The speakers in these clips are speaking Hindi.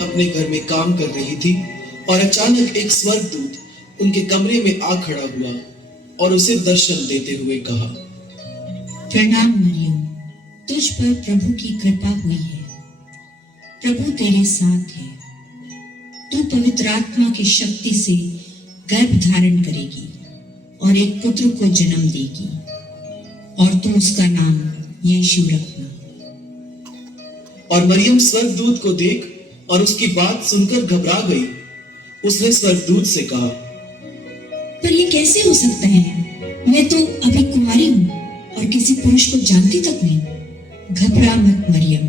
अपने घर में काम कर रही थी और अचानक एक स्वर्गदूत उनके कमरे में आ खड़ा हुआ और उसे दर्शन देते हुए कहा, प्रणाम मरियम, तुझ पर प्रभु की कृपा हुई है। प्रभु तेरे साथ है। तू पवित्र आत्मा की शक्ति से गर्भ धारण करेगी और एक पुत्र को जन्म देगी और तू उसका नाम यीशु रखना। और मरियम स्वर्गदूत को देख और उसकी बात सुनकर घबरा गई। उसने स्वर्गदूत से कहा, पर ये कैसे हो सकता है? मैं तो अभी कुंवारी हूँ और किसी पुरुष को जानती तक नहीं। घबरा मत मरियम,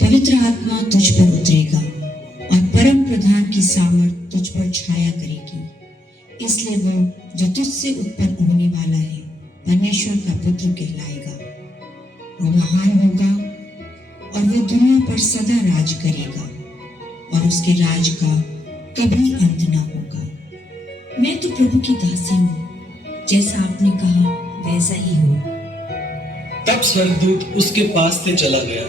पवित्र आत्मा तुझ पर उतरेगा और परम प्रधान की सामर्थ तुझ पर छाया करेगी। इसलिए वो जो तुझसे उत्पन्न होने वाला है परमेश्वर का पुत्र कहलाएगा। वो महान होगा और वो दुनिया पर सदा राज करेगा और उसके राज का कभी अंत ना होगा। मैं तो प्रभु की दासी हूँ, जैसा आपने कहा वैसा ही हो। तब स्वर्गदूत उसके पास से चला गया।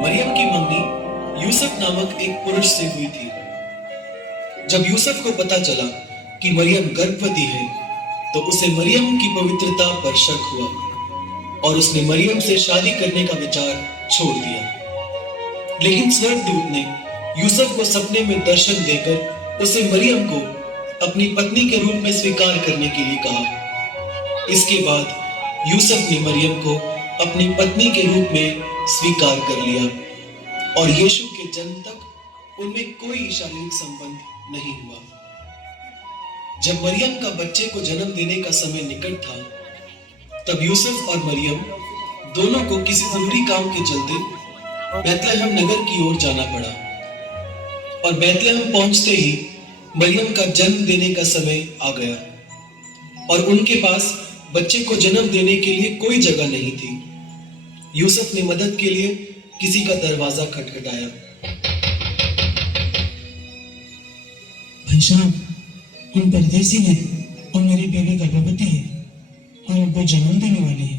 मरियम की मंगनी यूसुफ नामक एक पुरुष से हुई थी। जब यूसुफ को पता चला कि मरियम गर्भवती है, तो उसे मरियम की पवित्रता पर शक हुआ और उसने मरियम से शादी करने का विचार छोड़ दिया। लेकिन स्वर्गदूत ने यूसुफ को सपने में दर्शन देकर उसे मरियम को अपनी पत्नी के रूप में स्वीकार करने के लिए कहा। इसके बाद यूसुफ ने मरियम को अपनी पत्नी के रूप में स्वीकार कर लिया और यीशु के जन्म तक उनमें कोई शारीरिक संबंध नहीं हुआ। जब मरियम का बच्चे को जन्म देने का समय निकट था, तब यूसुफ और मरियम दोनों को किसी जरूरी काम के चलते बैतलहम नगर की ओर जाना पड़ा और बैतलहम पहुंचते ही मरियम का जन्म देने का समय आ गया और उनके पास बच्चे को जन्म देने के लिए कोई जगह नहीं थी। यूसुफ ने मदद के लिए किसी का दरवाजा खटखटाया। भाई साहब, हम परदेसी हैं और मेरी बेबी गर्भवती है और वो जन्म देने वाली है।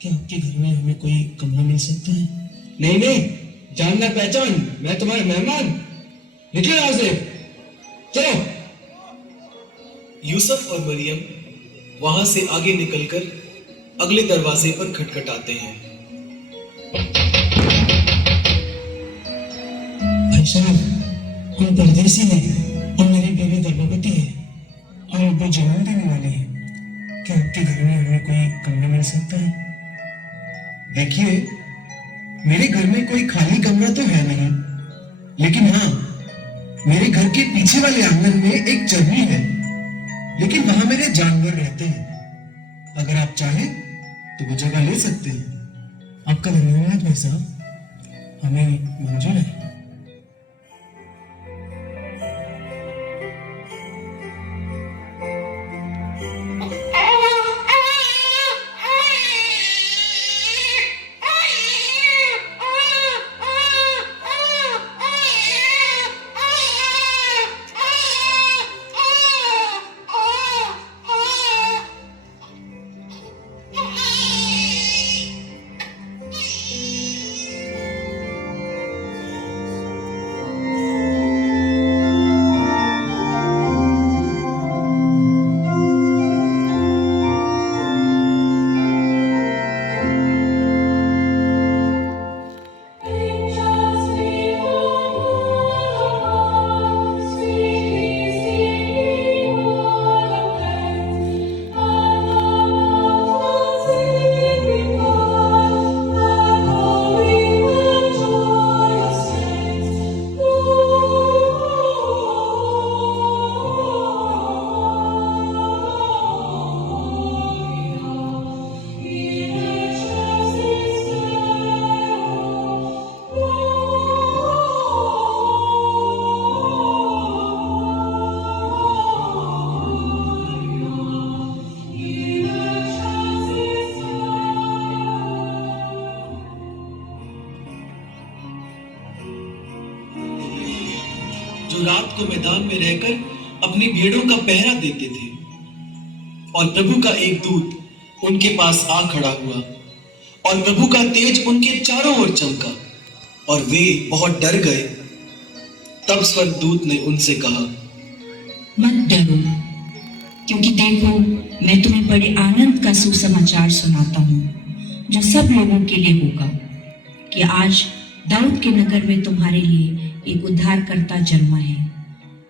क्या आपके घर में हमें कोई कमरा मिल सकता है? नहीं नहीं, जानना पहचान, मैं तुम्हारे मेहमान। निकलो यहाँ से, चलो। यूसुफ और मरियम वहां से आगे निकलकर अगले दरवाजे पर खटखटाते हैं। भाई साहब, हम परदेसी हैं और मेरी बेबी गर्भवती है और वो जन्म देने वाली है। क्या आपके घर में हमें कोई कमरा मिल सकता है? देखिए, मेरे घर में कोई खाली कमरा तो है नहीं, लेकिन हाँ, मेरे घर के पीछे वाले आंगन में एक चरनी है, लेकिन वहां मेरे जानवर रहते हैं। अगर आप चाहें तो वो जगह ले सकते हैं। आपका धन्यवाद भाई साहब, हमें मंजूर है। जो रात को मैदान में रहकर अपनी भेड़ों का पहरा देते थे। और प्रभु का एक दूत उनके पास आ खड़ा हुआ और प्रभु का तेज उनके चारों ओर चमका और वे बहुत डर गए। तब स्वर्गदूत ने उनसे कहा, मत डरो, क्योंकि देखो मैं तुम्हें बड़े आनंद का सुसमाचार सुनाता हूँ जो सब लोगों के लिए होगा, कि आज दाऊद के नगर में तुम्हारे लिए एक उद्धारकर्ता जन्मा है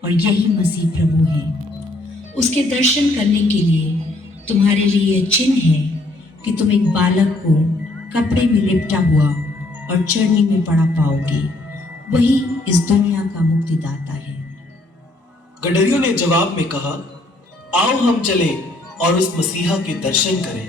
और यही मसीह प्रभु है। उसके दर्शन करने के लिए तुम्हारे लिए यह चिन्ह है कि तुम एक बालक को कपड़े में लिपटा हुआ और चरनी में पड़ा पाओगे। वही इस दुनिया का मुक्तिदाता है। गडरियों ने जवाब में कहा, आओ हम चलें और उस मसीहा के दर्शन करें।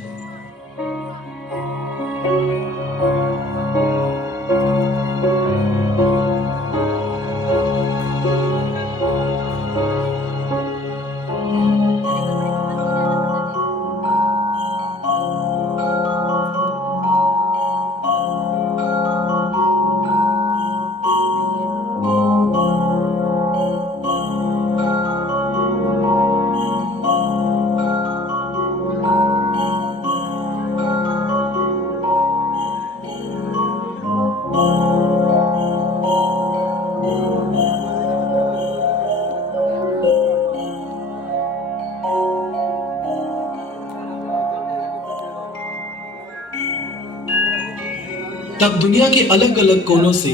तब दुनिया के अलग अलग कोनों से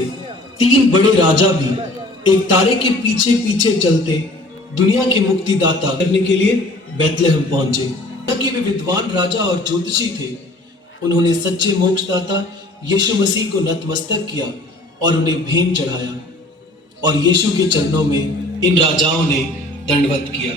3 बड़े राजा भी एक तारे के पीछे पीछे चलते दुनिया के मुक्तिदाता करने के लिए बैतलहम पहुंचे। कि वे विद्वान राजा और ज्योतिषी थे। उन्होंने सच्चे मोक्षदाता यीशु मसीह को नतमस्तक किया और उन्हें भेंट चढ़ाया और यीशु के चरणों में इन राजाओं ने दंडवत किया।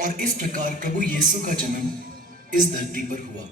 और इस प्रकार प्रभु यीशु का जन्म इस धरती पर हुआ।